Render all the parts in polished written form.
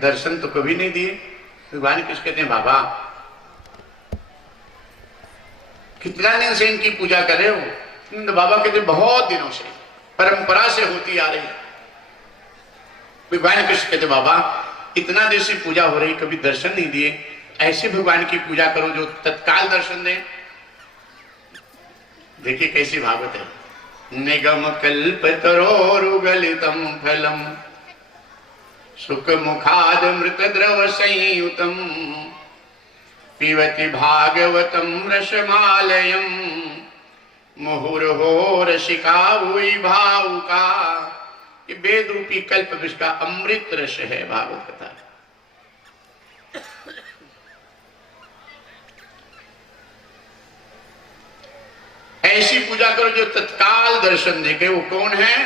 दर्शन तो कभी नहीं दिए। भगवान कृष्ण कहते हैं बाबा कितना दिन से इनकी पूजा कर रहे हो? तो बाबा कहते बहुत दिनों से, परंपरा से होती आ रही। भगवान कृष्ण कहते बाबा इतना देर से पूजा हो रही, कभी दर्शन नहीं दिए, ऐसे भगवान की पूजा करो जो तत्काल दर्शन दे। देखिए कैसी भागवत है। निगम कल्प तरोरुगलितम फलम सुख मुखाद मृत द्रव संयुतम पिबति भागवतम रसमालयम मुहुर्हो रसिका हुई भावुका। ये वेद रूपी कल्प वृक्ष का अमृत रस है भागवत कथा। ऐसी पूजा करो जो तत्काल दर्शन देखे। वो कौन है?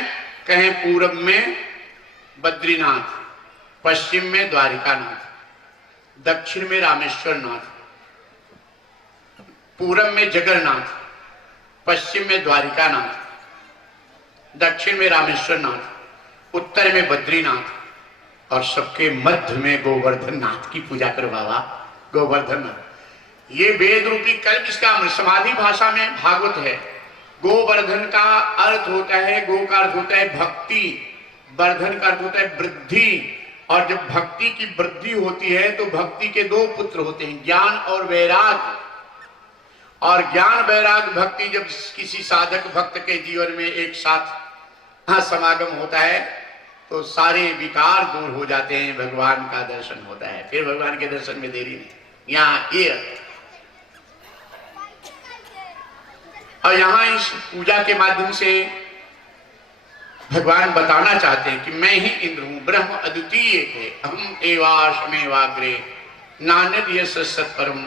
कहें पूरब में बद्रीनाथ, पश्चिम में द्वारिकानाथ, दक्षिण में रामेश्वर नाथ, पूरब में जगन्नाथ, पश्चिम में द्वारिकानाथ, दक्षिण में रामेश्वर नाथ, उत्तर में बद्रीनाथ और सबके मध्य में गोवर्धन नाथ की पूजा करो बाबा। गोवर्धन नाथ ये वेद रूपी कल्प, इसका समाधि भाषा में भागवत है। गोवर्धन का अर्थ होता है, गो का अर्थ होता है भक्ति, वर्धन का अर्थ होता है वृद्धि। और जब भक्ति की वृद्धि होती है तो भक्ति के दो पुत्र होते हैं, ज्ञान और वैराग। और ज्ञान वैराग भक्ति जब किसी साधक भक्त के जीवन में एक साथ समागम होता है तो सारे विकार दूर हो जाते हैं, भगवान का दर्शन होता है। फिर भगवान के दर्शन में देरी नहीं। यहाँ ये और यहाँ इस पूजा के माध्यम से भगवान बताना चाहते हैं कि मैं ही इंद्र हूं, ब्रह्म अद्वितीय है, अहम एवास्मेवाग्रे नान्यद यस्य सत्परम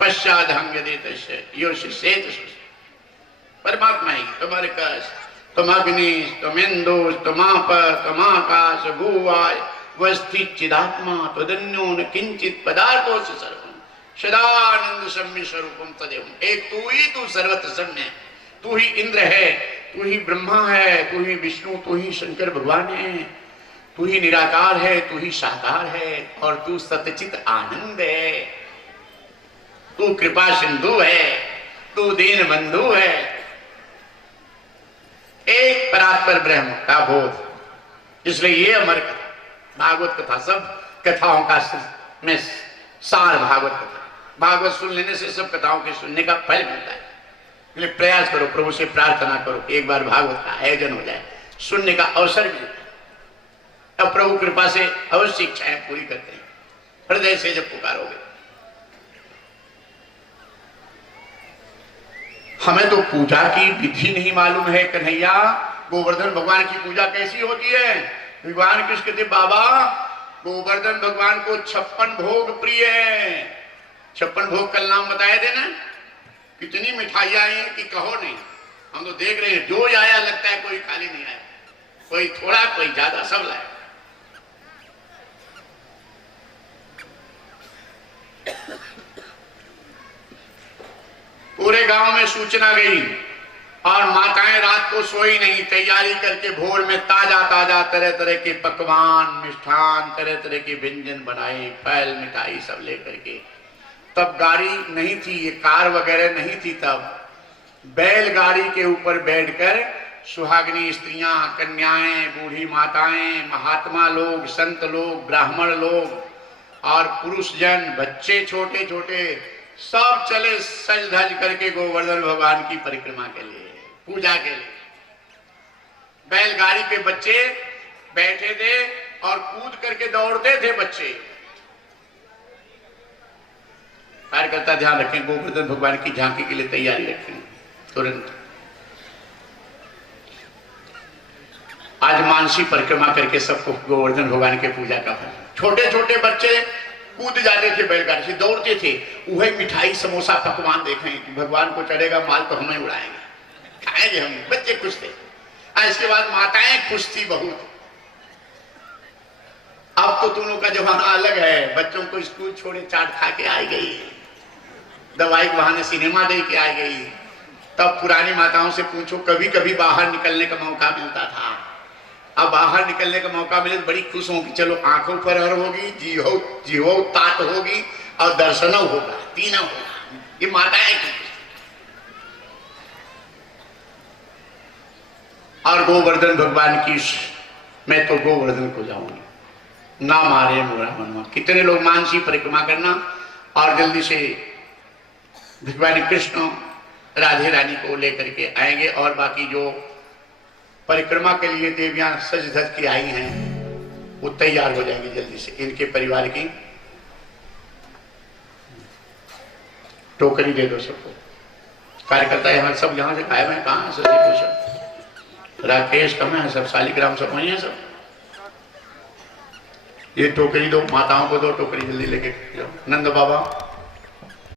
पश्चादहं यदेतस्य योषिषेत। परमात्मा ही तुम्हारे कश, तुम अग्नि, तुम इंदु, तुम आप, तुम आकाश, भूवाय वस्थित चिदात्मा तदन्यो न किंचित पदार्थों से सर्वम सदानंद सम्य स्वरूपम तदेव। एक तू सर्वत्र सम्य, तू ही इंद्र है, तू ही ब्रह्मा है, तू ही विष्णु, तू ही शंकर भगवान है, तू ही निराकार है, तू ही साकार है और तू सतचित आनंद है, तू कृपा सिंधु है, तू दीन बंधु है। एक परात्पर ब्रह्म का बोध। इसलिए ये अमर कथा, भागवत कथा सब कथाओं का में सार भागवत कथा। भागवत सुन लेने से सब कथाओं के सुनने का फल मिलता है। इसलिए प्रयास करो, प्रभु से प्रार्थना करो कि एक बार भागवत का आयोजन हो जाए, सुनने का अवसर मिले। अब प्रभु कृपा से अवश्य इच्छाएं पूरी करते हैं हृदय से जब पुकारोगे। हमें तो पूजा की विधि नहीं मालूम है कन्हैया। गोवर्धन भगवान की पूजा कैसी होती है? भगवान कृष्ण कहते बाबा गोवर्धन भगवान को 56 भोग प्रिय है। 56 भोग कल नाम बताए थे ना। कितनी मिठाइयां आई हैं कि कहो नहीं। हम तो देख रहे हैं जो आया लगता है कोई खाली नहीं आया, कोई थोड़ा कोई ज्यादा, सब लाया। पूरे गांव में सूचना गई और माताएं रात को सोई नहीं, तैयारी करके भोर में ताजा ताजा तरह तरह के पकवान, मिष्ठान, तरह तरह के व्यंजन बनाए, फल मिठाई सब लेकर के। तब गाड़ी नहीं थी, ये कार वगैरह नहीं थी। तब बैलगाड़ी के ऊपर बैठकर सुहागिनी स्त्रियां, कन्याएं, बूढ़ी माताएं, महात्मा लोग, संत लोग, ब्राह्मण लोग और पुरुष जन, बच्चे छोटे छोटे सब चले सज धज करके गोवर्धन भगवान की परिक्रमा के लिए, पूजा के लिए। बैलगाड़ी पे बच्चे बैठे थे और कूद करके दौड़ते थे बच्चे। कार्यकर्ता ध्यान रखें, गोवर्धन भगवान की झांकी के लिए तैयारी रखें तुरंत। आज मानसी परिक्रमा करके सबको गोवर्धन भगवान के पूजा का फल। छोटे छोटे बच्चे कूद जाते थे बैलगाड़ी से, दौड़ते थे। वही मिठाई, समोसा, पकवान देखें भगवान को चढ़ेगा माल तो हमें उड़ाएंगे, खाएंगे हम। बच्चे खुश थे। इसके बाद माताएं खुश थी बहुत। अब तो दोनों का जमाना अलग है। बच्चों को स्कूल छोड़े चाट खा के आई गई, दवाई के बहाने सिनेमा दे के आई गई। तब पुरानी माताओं से पूछो, कभी कभी बाहर निकलने का मौका मिलता था अब बाहर निकलने का मौका मिले तो बड़ी खुश होगी, चलो आंखों पर हर होगी, जीवो तात होगी और दर्शन होगा, तीनों होगा। ये माताएं की। और गोवर्धन भगवान की, मैं तो गोवर्धन को जाऊंगी, ना मारे मोरा मनवा। कितने लोग मानसी परिक्रमा करना और जल्दी से भगवान कृष्ण राधे रानी को लेकर के आएंगे, और बाकी जो परिक्रमा के लिए देवियां सज धज के आई हैं वो तैयार हो जाएंगे जल्दी से। इनके परिवार की टोकरी दे दो सबको। कार्यकर्ता यहाँ सब यहाँ से गायब है, कहाँ है शशि भूषण, राकेश कम है, सब शालिग्राम सब वही है सब। ये टोकरी दो, माताओं को दो टोकरी, जल्दी लेके जाओ। नंद बाबा